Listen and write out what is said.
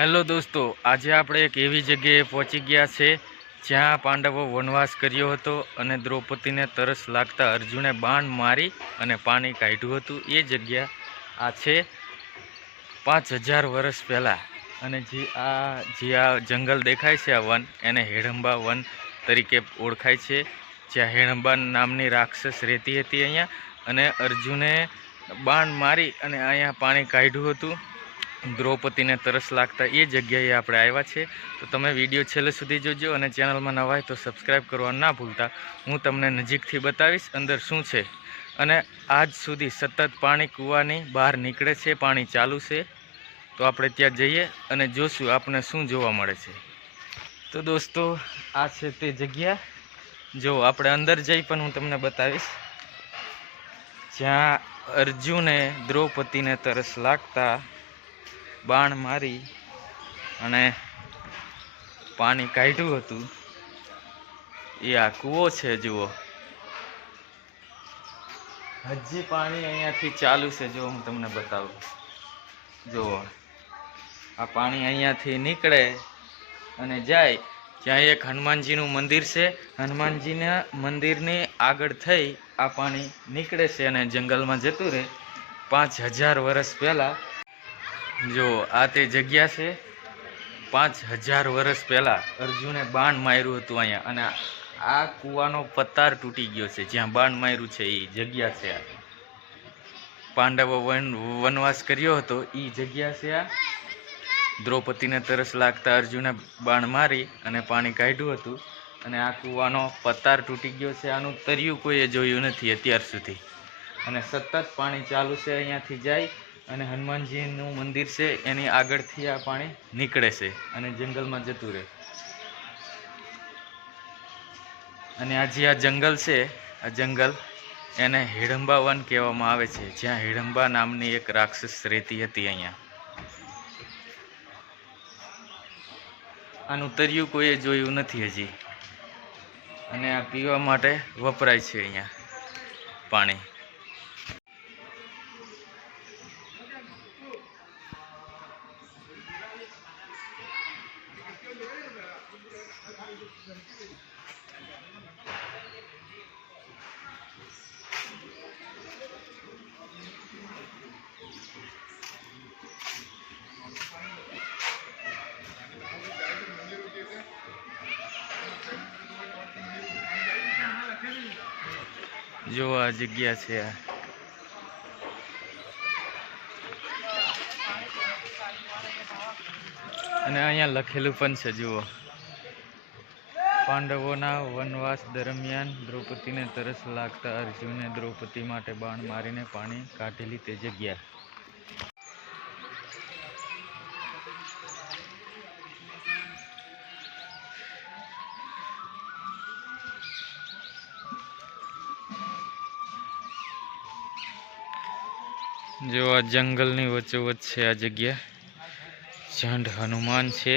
Hello દોસ્તો, આજે આપણે એક એવી જગ્યાએ પહોંચી ગયા છે જ્યાં પાંડવો વનવાસ કર્યો હતો અને દ્રૌપદીને તરસ લાગતા અર્જુને બાણ મારી અને પાણી કાઢ્યું હતું. એ જગ્યા આ છે 5000 વર્ષ પહેલાં. અને જે આ જંગલ દેખાય છે, આ વન, એને હેડંબા વન તરીકે ઓળખાય છે. જ્યાં હેડંબા નામની રાક્ષસ રહેતી હતી અહીંયા, અને અર્જુને બાણ મારી અને અહીંયા પાણી કાઢ્યું હતું દ્રૌપદીને તરસ લાગતા. એ જગ્યાએ આપણે આવ્યા છે. તો તમે વિડીયો છેલ્લે સુધી જોજો અને ચેનલમાં નવા હોય તો સબસ્ક્રાઈબ કરવા ના ભૂલતા. હું તમને નજીકથી બતાવીશ અંદર શું છે. અને આજ સુધી સતત પાણી કૂવાની બહાર નીકળે છે, પાણી ચાલુ છે. તો આપણે ત્યાં જઈએ અને જોશું આપણે શું જોવા મળે છે. તો દોસ્તો, આ છે તે જગ્યા. જો આપણે અંદર જઈ પણ હું તમને બતાવીશ, જ્યાં અર્જુને દ્રૌપદીને તરસ લાગતા બાણ મારી અને પાણી કાઢ્યું હતું. એ આ કૂવો છે. જુઓ, હજી પાણી અહીંયાથી ચાલુ છે. જો હું તમને બતાવું, જુઓ, આ પાણી અહીંયાથી નીકળે અને જાય ત્યાં એક હનુમાનજીનું મંદિર છે. હનુમાનજીના મંદિરની આગળ થઈ આ પાણી નીકળે છે અને જંગલમાં જતું રહે. 5000 વર્ષ પહેલાં. જો આ તે જગ્યા છે. 5000 વર્ષ પહેલાં અર્જુને બાણ માર્યું હતું અહીંયા. અને આ કૂવાનો પતાર તૂટી ગયો છે. જ્યાં બાણ માર્યું છે એ જગ્યા છે. આ પાંડવો વનવાસ કર્યો હતો એ જગ્યા છે. આ દ્રૌપદીને તરસ લાગતા અર્જુને બાણ મારી અને પાણી કાઢ્યું હતું. અને આ કૂવાનો પતાર તૂટી ગયો છે. આનું તર્યું કોઈએ જોયું નથી અત્યાર સુધી. અને સતત પાણી ચાલુ છે. અહીંયાથી જાય અને હનુમાનજીનું મંદિર છે એની આગળથી આ પાણી નીકળે છે અને જંગલમાં જતું રહે. અને આ જે આ જંગલ છે, આ જંગલ એને હિડંબા વન કહેવામાં આવે છે, જ્યાં હિડંબા નામની એક રાક્ષસ રહેતી હતી અહીંયા. આનું તર્યું કોઈએ જોયું નથી હજી. અને આ પીવા માટે વપરાય છે અહીંયા પાણી. જો આ જગ્યા છે. અને અહીંયા લખેલું પણ છે. જુઓ, પાંડવોના વનવાસ દરમિયાન દ્રૌપદીને તરસ લાગતા અર્જુને દ્રૌપદી માટે બાણ મારીને પાણી કાઢેલી તે જગ્યા. જો આ જંગલની વચ્ચોવચ્ચ છે આ જગ્યા. ઝંડ હનુમાન છે.